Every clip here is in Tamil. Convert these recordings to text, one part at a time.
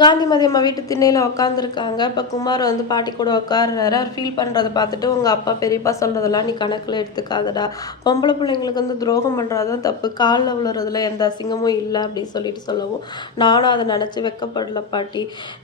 காந்திமதி அம்மா வீட்டு திண்ணையில் உட்காந்துருக்காங்க இப்போ குமார் வந்து பாட்டி கூட உட்காருறாரு அவர் ஃபீல் பண்ணுறதை பார்த்துட்டு உங்கள் அப்பா பெரியப்பா சொல்கிறதெல்லாம் நீ கணக்கில் எடுத்துக்காதடா. பொம்பளை பிள்ளைங்களுக்கு வந்து துரோகம் பண்ணுறது தான் தப்பு. காலில் விழுறதுல எந்த அசிங்கமும் இல்லை அப்படின்னு சொல்லிட்டு சொல்லவும் நானும் அதை நினச்சி வெக்கப்படல பாட்டி.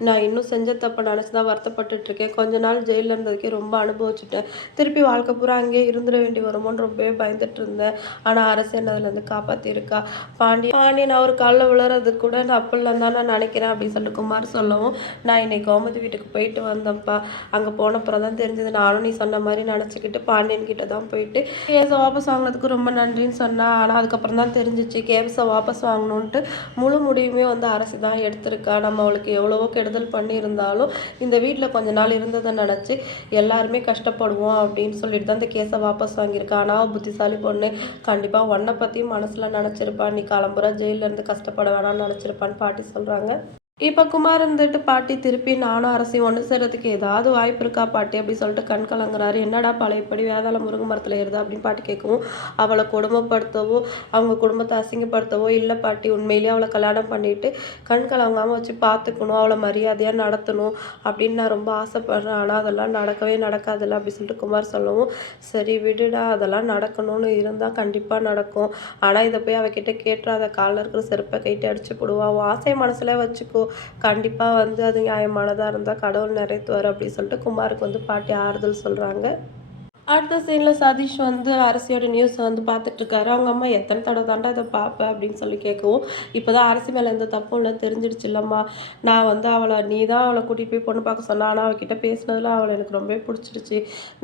நான் இன்னும் செஞ்ச தப்பை நினச்சி தான் வருத்தப்பட்டுட்டு இருக்கேன். கொஞ்ச நாள் ஜெயிலில் இருந்ததுக்கே ரொம்ப அனுபவிச்சுட்டேன். திருப்பி வாழ்க்கை பூரா அங்கேயே இருந்துட வேண்டி வருமோன்னு ரொம்பவே பயந்துட்டு இருந்தேன். ஆனால் அரசு என்ன அதுலேருந்து காப்பாற்றிருக்கா பாண்டி பாண்டி நான் ஒரு காலில் விழுறதுக்கு கூட நான் அப்படிலாம் தான் நான் நினைக்கிறேன் அப்படின்னு சொல்லிட்டு குமார் சொல்லவும் நான் இன்னைக்கு கோமதி வீட்டுக்கு போயிட்டு வந்தேன்ப்பா. அங்கே போனப்புறம் தான் தெரிஞ்சது. நானும் நீ சொன்ன மாதிரி நினச்சிக்கிட்டு பாண்டியன் கிட்ட தான் போயிட்டு கேஸை வாபஸ் வாங்கினதுக்கு ரொம்ப நன்றின்னு சொன்னா. ஆனால் அதுக்கப்புறம் தான் தெரிஞ்சிச்சு கேஸை வாபஸ் வாங்கணுன்ட்டு முழு முடிவுமே வந்து அரசு தான் எடுத்திருக்கா. நம்ம அவளுக்கு எவ்வளவோ கெடுதல் பண்ணியிருந்தாலும் இந்த வீட்டில் கொஞ்ச நாள் இருந்ததை நினச்சி எல்லாருமே கஷ்டப்படுவோம் அப்படின்னு சொல்லிட்டு தான் இந்த கேஸை வாபஸ் வாங்கியிருக்கா. ஆனால் புத்திசாலி பொண்ணு. கண்டிப்பாக உன்னை பற்றியும் மனசில் நினச்சிருப்பா. நீ கிளம்புற ஜெயிலில் இருந்து கஷ்டப்பட வேணாம்னு நினச்சிருப்பான்னு பாட்டி சொல்கிறாங்க இப்போ குமார் இருந்துட்டு பாட்டி திருப்பி நானும் அரசையும் ஒன்று சேர்றதுக்கு ஏதாவது வாய்ப்பு இருக்கா பாட்டி அப்படி சொல்லிட்டு கண் கலங்குறாரு. என்னடா பழையப்படி வேதாள முருங்கை மரத்தில் ஏறுதா அப்படின்னு பாட்டி கேட்கவும் அவளை குடும்பப்படுத்தவோ அவங்க குடும்பத்தை அசிங்கப்படுத்தவோ இல்லை பாட்டி உண்மையிலேயே அவளை கல்யாணம் பண்ணிட்டு கண் கலங்காமல் வச்சு பார்த்துக்கணும் அவளை மரியாதையாக நடத்தணும் அப்படின்னு நான் ரொம்ப ஆசைப்படுறேன். ஆனால் அதெல்லாம் நடக்கவே நடக்காதுல்ல அப்படின்னு சொல்லிட்டு குமார் சொல்லவும் சரி விடுடா அதெல்லாம் நடக்கணும்னு இருந்தால் கண்டிப்பாக நடக்கும். ஆனால் இதை போய் அவகிட்ட கேட்டுறாத காலில் இருக்கிற செருப்பை கைட்டு அடிச்சு போடுவா. உன் ஆசையை மனசில் வச்சுக்கோ. கண்டிப்பாக வந்து அது நியாயமானதாக இருந்தால் கடவுள் நிறைத்துவார் அப்படின்னு சொல்லிட்டு குமாருக்கு வந்து பாட்டி ஆறுதல் சொல்கிறாங்க அடுத்த சீனில் சதீஷ் வந்து அரசியோட நியூஸை வந்து பார்த்துட்ருக்காரு அவங்க அம்மா எத்தனை தடவை தாண்டா அதை பார்ப்பேன் அப்படின்னு சொல்லி கேட்கவும் இப்போ தான் அரசி மேலே எந்த தப்பும் இல்லை தெரிஞ்சிடுச்சு இல்லைம்மா. நான் வந்து அவளை நீ தான் அவளை கூட்டிகிட்டு போய் பொண்ணு பார்க்க சொன்னா ஆனால் அவகிட்ட பேசினதில் அவளை எனக்கு ரொம்பவே பிடிச்சிருச்சு.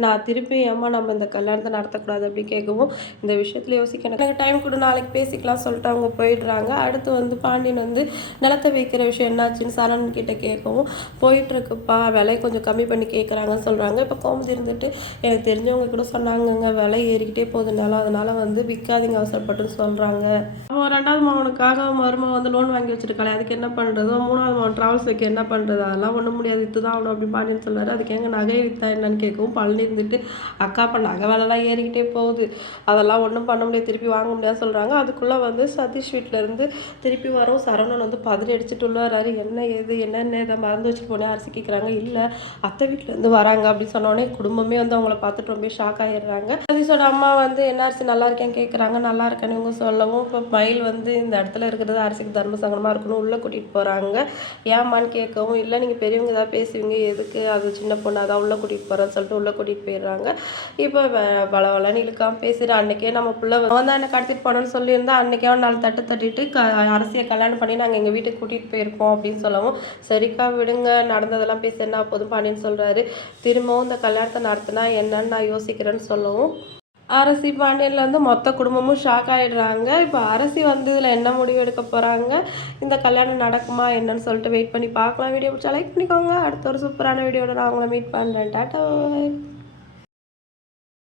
நான் திருப்பி ஏம்மா நம்ம இந்த கல்யாணத்தை நடத்தக்கூடாது அப்படின்னு கேட்கவும் இந்த விஷயத்தில் யோசிக்க எனக்கு டைம் கூட நாளைக்கு பேசிக்கலாம் சொல்லிட்டு அவங்க போயிடுறாங்க. அடுத்து வந்து பாண்டியன் வந்து நிலத்தை வைக்கிற விஷயம் என்னாச்சுன்னு சரண் கிட்ட கேட்கவும் போயிட்டுருக்குப்பா விலையை விலை கொஞ்சம் கம்மி பண்ணி கேட்குறாங்கன்னு சொல்கிறாங்க இப்போ கோமதி இருந்துட்டு எனக்கு தெரிஞ்சவங்க கூட சொன்னாங்கங்க. விலை ஏறிக்கிட்டே போகுதுனால அதனால வந்து விற்காதீங்க அவசரப்பட்டுன்னு சொல்கிறாங்க அவன் ரெண்டாவது மகனுக்காக மருமகன் வந்து லோன் வாங்கி வச்சிருக்காளே அதுக்கு என்ன பண்ணுறதோ மூணாவது மகன் ட்ராவல்ஸ் வைக்க என்ன பண்ணுறது அதெல்லாம் ஒன்றும் முடியாது. விற்று தான் ஆகணும் அப்படின்னு பாண்டியன் சொல்றாரு. அதுக்கு எங்கே நகையை வித்தா என்னன்னு கேட்கவும் பழனி இருந்துட்டு அக்கா இப்போ நகை விலைலாம் ஏறிக்கிட்டே போகுது. அதெல்லாம் ஒன்றும் பண்ண முடியாது. திருப்பி வாங்க முடியாது சொல்கிறாங்க அதுக்குள்ளே வந்து சதீஷ் வீட்டிலேருந்து திருப்பி வரும். சரவணன் வந்து பதறி அடிச்சுட்டு உள்ள வராரு. என்ன ஏது? என்னென்ன? இதை மறந்து வச்சுட்டு போனேன் அரிசி கேட்குறாங்க இல்லை அத்தை வீட்டிலேருந்து வராங்க அப்படின்னு சொன்னோடனே குடும்பமே வந்து அவங்கள பார்த்துட்டு ரொம்ப ஷாக் ஆகிடுறாங்க சதீஷோட அம்மா வந்து என்ன அரிசி நல்லா இருக்கேன் கேட்குறாங்க நல்லா இருக்கேன்னு இவங்க சொல்லவும் இப்போ மயில் வந்து இந்த இடத்துல இருக்கிறது அரசுக்கு தர்ம சங்கடமாக இருக்கணும் உள்ளே கூட்டிகிட்டு போகிறாங்க ஏம்மான்னு கேட்கவும் இல்லை நீங்கள் பெரியவங்க ஏதாவது பேசுவீங்க. எதுக்கு? அது சின்ன பொண்ணு அதான் உள்ளே கூட்டிகிட்டு போகிறேன்னு சொல்லிட்டு உள்ளே கூட்டிகிட்டு போயிடுறாங்க. இப்போ பல வளன்னு இழுக்காம பேசுகிற அன்றைக்கே நம்ம பிள்ளை அவன் தான் என்ன கடத்திட்டு போனோன்னு சொல்லியிருந்தா அன்றைக்கே அவன் நாலு தட்டு தட்டிட்டு க அரசியை கல்யாணம் பண்ணி நாங்கள் எங்கள் வீட்டுக்கு கூட்டிகிட்டு போயிருக்கோம் அப்படின்னு சொல்லவும் சரிக்கா விடுங்க. நடந்ததெல்லாம் பேச என்ன போதும் பாண்டின்னு சொல்கிறாரு திரும்பவும் இந்த கல்யாணத்தை நடத்தினா என்னன்னு நான் யோசிக்கிறேன்னு சொல்லவும் அரசி பாண்டியன்ல வந்து மொத்த குடும்பமும் ஷாக் ஆயிடுறாங்க. இப்போ அரசி வந்து இதில் என்ன முடிவு எடுக்க போகிறாங்க இந்த கல்யாணம் நடக்குமா என்னன்னு சொல்லிட்டு வெயிட் பண்ணி பார்க்கலாம். வீடியோ பிடிச்சா லைக் பண்ணிக்கோங்க. அடுத்த ஒரு சூப்பரான வீடியோட நான் உங்களை மீட் பண்ணுறேன் டாட்டா